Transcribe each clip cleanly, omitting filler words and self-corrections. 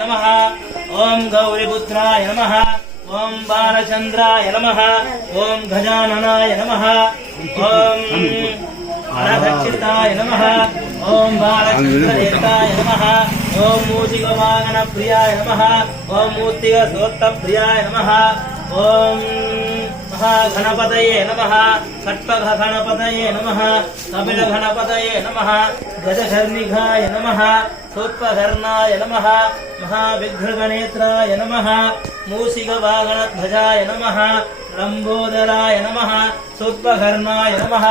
नमः ओम गौरीपुत्राय नमः ओम बालचंद्राय नमः ओम गजाननाय नमः ओम अनघक्षिताय नमः ओम बालचंद्रदेवताय नमः ओम मूषिकवाहनप्रियाय नमः ओम मूर्तिकसोत्तप्रियाय नमः ओम महागणपतये नमः षट्पथगणपतये नमः कपिलगणपतये नमः गजकर्णिकाय नमः सोत्पकर्णाय नमः महाविघ्नगणेत्राय नमः मूषिकवाहनध्वजाय नमः लंबोदराय नमः सोत्पकर्णाय नमः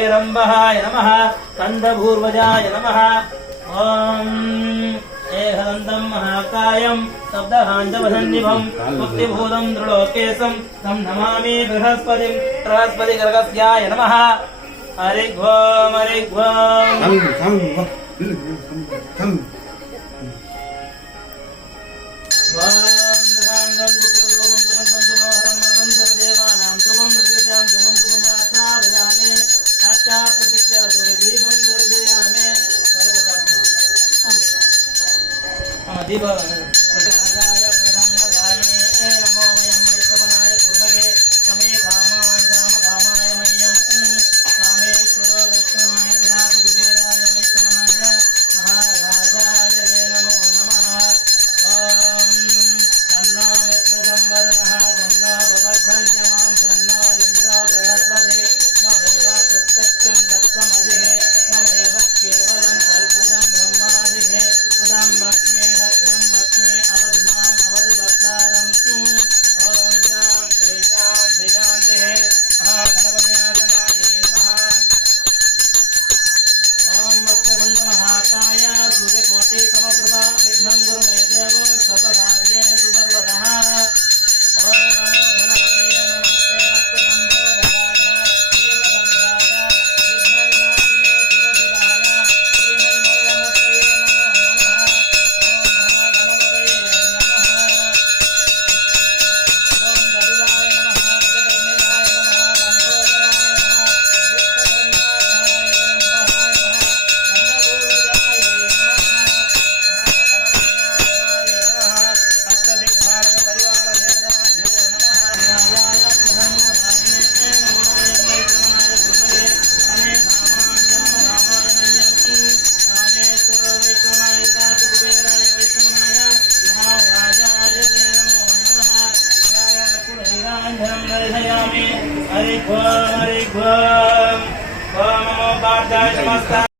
एरम्बहाय नमः स्कन्दपूर्वजाय नमः ओम एकदन्तं महाकायं शब्दहाञ्जवसन्निभं मुक्तिभूतं दृढोकेशं तं नमामि बृहस्पतिं बृहस्पतिगर्गस्याय नमः हरिघ्वं दीप